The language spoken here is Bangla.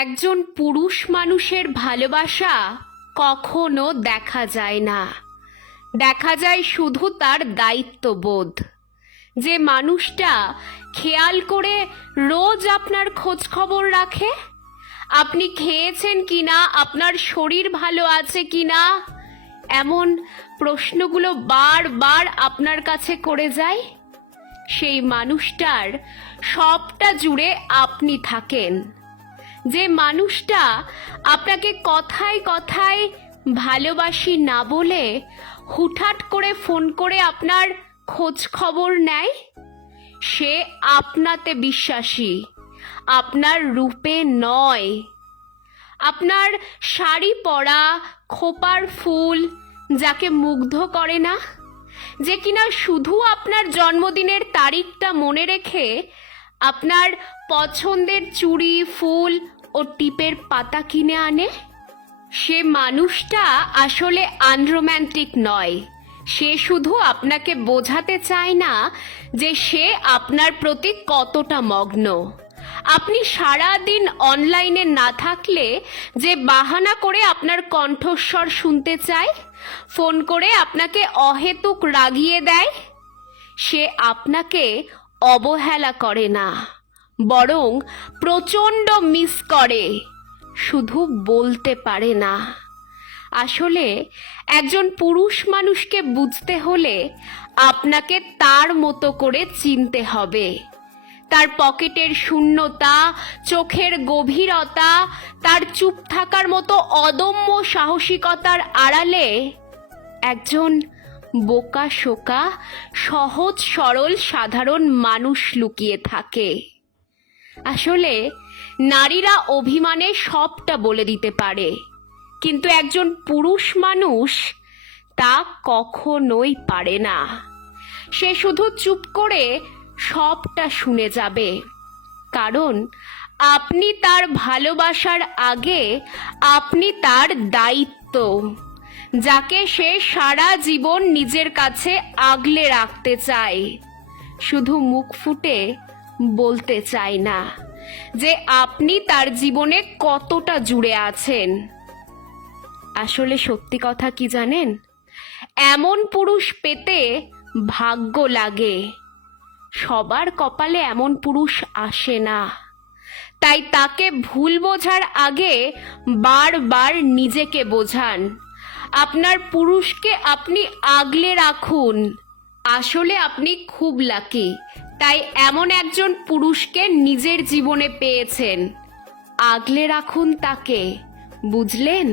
একজন পুরুষ মানুষের ভালোবাসা কখনো দেখা যায় না। দেখা যায় শুধু তার দায়িত্ববোধ। যে মানুষটা খেয়াল করে রোজ আপনার খোঁজ খবর রাখে, আপনি খেয়েছেন কিনা, আপনার শরীর ভালো আছে কিনা, এমন প্রশ্নগুলো বারবার আপনার কাছে করে যায়, সেই মানুষটার সবটা জুড়ে আপনি থাকেন। যে মানুষটা আপনাকে কথায় কথায় ভালোবাসি না বলে হুটহাট করে ফোন করে আপনার খোঁজ খবর নেয়, সে আপনাতে বিশ্বাসী, আপনার রূপে নয়। আপনার শাড়ি পরা, খোপার ফুল যাকে মুগ্ধ করে না, যে কিনা শুধু আপনার জন্মদিনের তারিখটা মনে রেখে আপনার পছন্দের চুড়ি, ফুল ও টিপের পাতা কিনে আনে, সে মানুষটা আসলে আনরোম্যান্টিক নয়। সে শুধু আপনাকে বোঝাতে চায় না যে সে আপনার প্রতি কতটা মগ্ন। আপনি সারাদিন অনলাইনে না থাকলে যে বাহানা করে আপনার কণ্ঠস্বর শুনতে চায়, ফোন করে আপনাকে অহেতুক রাগিয়ে দেয়, সে আপনাকে অবহেলা করে না, বরং প্রচণ্ড মিস করে, শুধু বলতে পারে না। আসলে একজন পুরুষ মানুষকে বুঝতে হলে আপনাকে তার মতো করে চিনতে হবে। তার পকেটের শূন্যতা, চোখের গভীরতা, তার চুপ থাকার মতো অদম্য সাহসিকতার আড়ালে একজন বোকা শোকা, সহজ সরল সাধারণ মানুষ লুকিয়ে থাকে। আসলে নারীরা অভিমানে সবটা বলে দিতে পারে, কিন্তু একজন পুরুষ মানুষ তা কখনোই পারে না। সে শুধু চুপ করে সবটা শুনে যাবে, কারণ আপনি তার ভালোবাসার আগে আপনি তার দায়িত্ব, যাকে সে সারা জীবন নিজের কাছে আগলে রাখতে চায়, শুধু মুখ ফুটে বলতে চায় না যে আপনি তার জীবনে কতটা জুড়ে আছেন। আসলে সত্যি কথা কি জানেন, এমন পুরুষ পেতে ভাগ্য লাগে। সবার কপালে এমন পুরুষ আসে না। তাই তাকে ভুল বোঝার আগে বারবার নিজেকে বোঝান। আপনার পুরুষকে আপনি আগলে রাখুন। আসলে আপনি খুব লাকি, তাই এমন একজন পুরুষকে নিজের জীবনে পেয়েছেন। আগলে রাখুন তাকে, বুঝলেন?